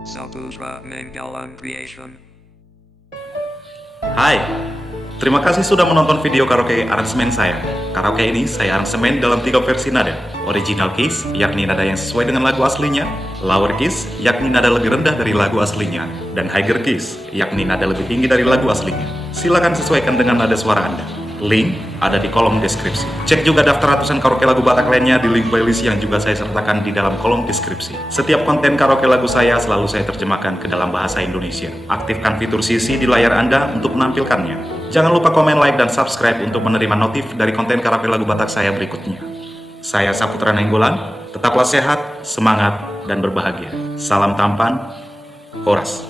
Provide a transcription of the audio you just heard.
Saputra Manggalam Creation. Hai, terima kasih sudah menonton video karaoke aransemen saya. Karaoke ini saya aransemen dalam 3 versi nada. Original keys, yakni nada yang sesuai dengan lagu aslinya. Lower keys, yakni nada lebih rendah dari lagu aslinya. Dan higher keys, yakni nada lebih tinggi dari lagu aslinya. Silakan sesuaikan dengan nada suara Anda. Link ada di kolom deskripsi. Cek juga daftar ratusan karaoke lagu Batak lainnya di link playlist yang juga saya sertakan di dalam kolom deskripsi. Setiap konten karaoke lagu saya selalu saya terjemahkan ke dalam bahasa Indonesia. Aktifkan fitur CC di layar Anda untuk menampilkannya. Jangan lupa komen, like, dan subscribe untuk menerima notif dari konten karaoke lagu Batak saya berikutnya. Saya Saputra Nainggolan, tetaplah sehat, semangat, dan berbahagia. Salam tampan, Horas.